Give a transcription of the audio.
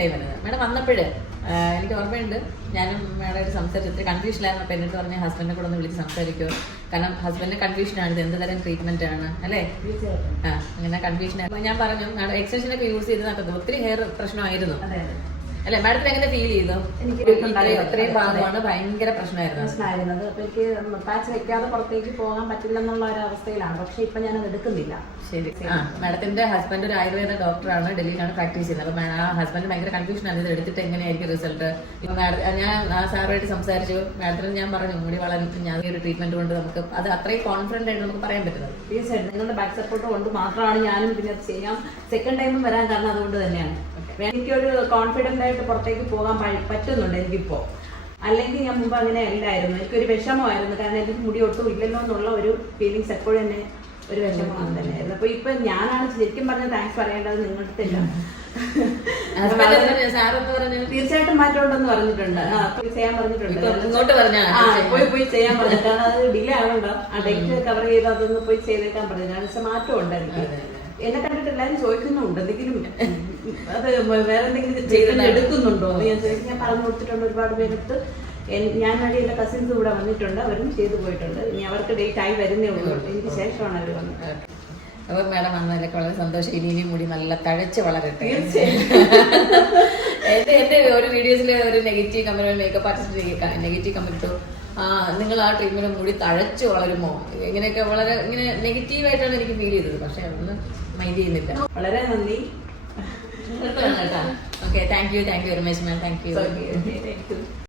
Time വരുന്നത്. Madam വന്നപ്പോഴ് എനിക്ക് ഓർമ്മയുണ്ട്, ഞാനും മാഡമായിട്ട് സംസാരിച്ചു. ഇത്തിരി കൺഫ്യൂഷനായിരുന്നു. അപ്പം എന്നിട്ട് പറഞ്ഞ ഹസ്ബൻഡിനെ കൂടെ ഒന്ന് വിളിച്ച് സംസാരിക്കുമോ, കാരണം ഹസ്ബൻഡിന് കൺഫ്യൂഷനാണ് ഇത് എന്ത് തരം ട്രീറ്റ്മെന്റ് ആണ് അല്ലേ. അങ്ങനെ കൺഫ്യൂഷനായിരുന്നു. ഞാൻ പറഞ്ഞു മാഡം എക്സ്റ്റൻഷനൊക്കെ യൂസ് ചെയ്ത് നടക്കുന്നത് ഒത്തിരി ഹെയർ പ്രശ്നമായിരുന്നു അല്ലെ. മാഡത്തിന് എങ്ങനെ ഫീൽ ചെയ്തു? ഇത്രയും ഭാഗമാണ് ഭയങ്കര പ്രശ്നമായിരുന്നത്. അപ്പൊ എനിക്ക് പാച്ച് വെക്കാതെ പുറത്തേക്ക് പോകാൻ പറ്റില്ലെന്നുള്ള ഒരു അവസ്ഥയിലാണ്. പക്ഷെ ഇപ്പൊ ഞാനത് എടുക്കുന്നില്ല. ശരി. മാഡത്തിന്റെ ഹസ്ബൻഡ് ഒരു ആയുർവേദ ഡോക്ടറാണ്, ഡൽഹിയിലാണ് പ്രാക്ടീസ് ചെയ്യുന്നത്. അപ്പൊ ആ ഹസ്ബൻഡ് ഭയങ്കര കൺഫ്യൂഷനാണ് ഇത് എടുത്തിട്ട് എങ്ങനെയായിരിക്കും റിസൾട്ട്. ഇപ്പൊ ഞാൻ ആ സാറുമായിട്ട് സംസാരിച്ചു. മാഡത്തിന് ഞാൻ പറഞ്ഞു മുടി വളർന്നിട്ട് ഞാൻ ഒരു ട്രീറ്റ്മെന്റ് കൊണ്ട് നമുക്ക് അത് അത്രയും കോൺഫിഡന്റ് ആയിട്ട് നമുക്ക് പറയാൻ പറ്റുന്നത്. തീർച്ചയായിട്ടും നിങ്ങളുടെ ബാക്ക് സപ്പോർട്ട് കൊണ്ട് മാത്രമാണ് ഞാനും പിന്നെ ചെയ്യാം സെക്കൻഡ് ടൈമും വരാൻ കാരണം അതുകൊണ്ട് തന്നെയാണ്. എനിക്കൊരു കോൺഫിഡന്റ് ആയിട്ട് പുറത്തേക്ക് പോകാൻ പറ്റുന്നുണ്ട് എനിക്കിപ്പോ. അല്ലെങ്കിൽ ഞാൻ മുമ്പ് അങ്ങനെ അല്ലായിരുന്നു. എനിക്കൊരു വിഷമമായിരുന്നു, കാരണം എനിക്ക് മുടി ഒട്ടും ഇല്ലല്ലോ എന്നുള്ള ഒരു ഫീലിങ്സ് എപ്പോഴും തന്നെ ഒരു വിഷമമാണ് തന്നെയായിരുന്നു. അപ്പൊ ഇപ്പൊ ഞാനാണ് ശരിക്കും പറഞ്ഞ താങ്ക്സ് പറയേണ്ടത് നിങ്ങൾക്കില്ല. തീർച്ചയായിട്ടും മാറ്റമുണ്ടെന്ന് പറഞ്ഞിട്ടുണ്ട്. ചെയ്യാൻ പറഞ്ഞിട്ടുണ്ട്. പോയി ചെയ്യാൻ പറഞ്ഞിട്ടാണ്. അത് ഡിലേ ആവുന്നുണ്ടോ ആ ഡേറ്റ് കവർ ചെയ്ത് അതൊന്ന് പോയി ചെയ്തേക്കാൻ പറഞ്ഞിട്ടാണ്. പക്ഷെ മാറ്റമുണ്ട് എനിക്ക്. എന്നെ കണ്ടിട്ട് എല്ലാവരും ചോദിക്കുന്നുണ്ട് എന്തെങ്കിലും അത് വേറെ എന്തെങ്കിലും ചെയ്ത് എടുക്കുന്നുണ്ടോ എന്ന് ഞാൻ പറഞ്ഞു കൊടുത്തിട്ടുണ്ട്. ഒരുപാട് പേരെടുത്ത് ഞാൻ വഴി എൻ്റെ കസിൻസ് ഇവിടെ വന്നിട്ടുണ്ട്, അവരും ചെയ്തു പോയിട്ടുണ്ട്. ഇനി അവർക്ക് ഡേറ്റ് ആയി വരുന്നേ ഉള്ളൂ. എനിക്ക് ശേഷമാണ് അവർ വന്നത്. അപ്പോൾ മാഡം വന്നതിലൊക്കെ വളരെ സന്തോഷം. ഇനിയും കൂടി നല്ല തഴച്ച് വളരട്ടെ. എന്റെ ഒരു വീഡിയോസിൽ ഒരു negative comment, makeup artist negative comment ഇട്ടു, നിങ്ങൾ ആ ട്രീറ്റ്മെന്റ് മുടി തഴച്ച് വളരുമോ, ഇങ്ങനെയൊക്കെ വളരെ ഇങ്ങനെ നെഗറ്റീവായിട്ടാണ് എനിക്ക് ഫീൽ ചെയ്തത്. പക്ഷെ അതൊന്നും മൈൻഡ് ചെയ്യുന്നില്ല. വളരെ നന്ദി. Okay, thank you very much ma'am. Thank you.